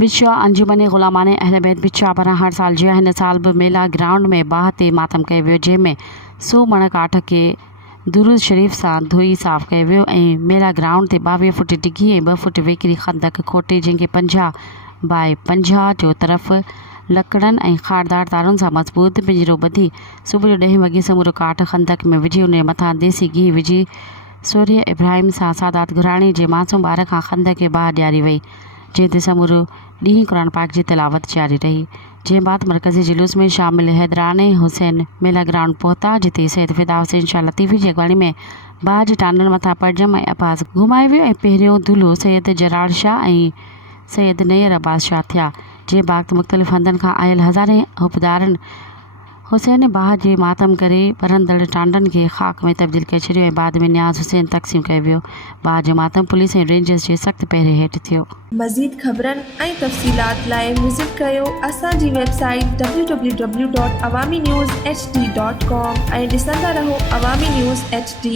बिछा अंजुमन ग़ुलामान अहल बैत बिछा पारां हर साल जीअं हिन साल बि मेला ग्राउंड में बाह ते मातम कयो वियो, जंहिंमें 100 मण काठ खे दुरूद शरीफ़ सां धोई साफ़ कयो वियो ऐं मेला ग्राउंड ते 22 फुट डिघी ऐं 2 फुट वेकिरी खंदक खोटे, जंहिंखे 50 बाय 50 जो तरफ़ लकड़नि ऐं खारदार तारुनि सां मज़बूत पिंजरो ॿधी सुबुह जो 10 वॻे समूरो काठ खंदक में विझी उन मथां देसी घी विझी सूर्य इब्राहिम सां सादात घुराणी जे मासूम ॿार खां खंदक खे बाहि ॾियारी वई, जंहिं ते समूरो ॾींहुं क़ुरान पाक जी तिलावत जारी रही। जंहिं बाद मरकज़ी जुलूस में शामिल हैदरान हुसैन मेला ग्राउंड पहुता, जिते सैयद फिदा हुसैन शाह लतीफ़ी जी अॻवानी में बाहि जे टांडनि मथां परजम ऐं अब्बास घुमायो वियो ऐं पहिरियों दुल्हो सैयद जरार शाह ऐं सैयद नैयर अब्बास शाह थिया। जंहिं वक़्तु मुख़्तलिफ़ हंधनि खां आयल हज़ारे हुबदारनि हुसैन बाहि जे मातम करे बरंदड़ टांडनि खे ख़ाक में तब्दील करे छॾियो ऐं बाद में न्याज़ हुसैन तक़सीम कयो वियो। बाहि जो मातम पुलिस ऐं रेंजर्स जे सख़्त पहिरे हेठि थियो। मज़ीद ख़बरनि ऐं तफ़सीलात लाइ विज़िट कयो असांजी वेबसाइट www.awamiNewsHD.com ऐं ॾिसंदा रहो अवामी न्यूज़ HD।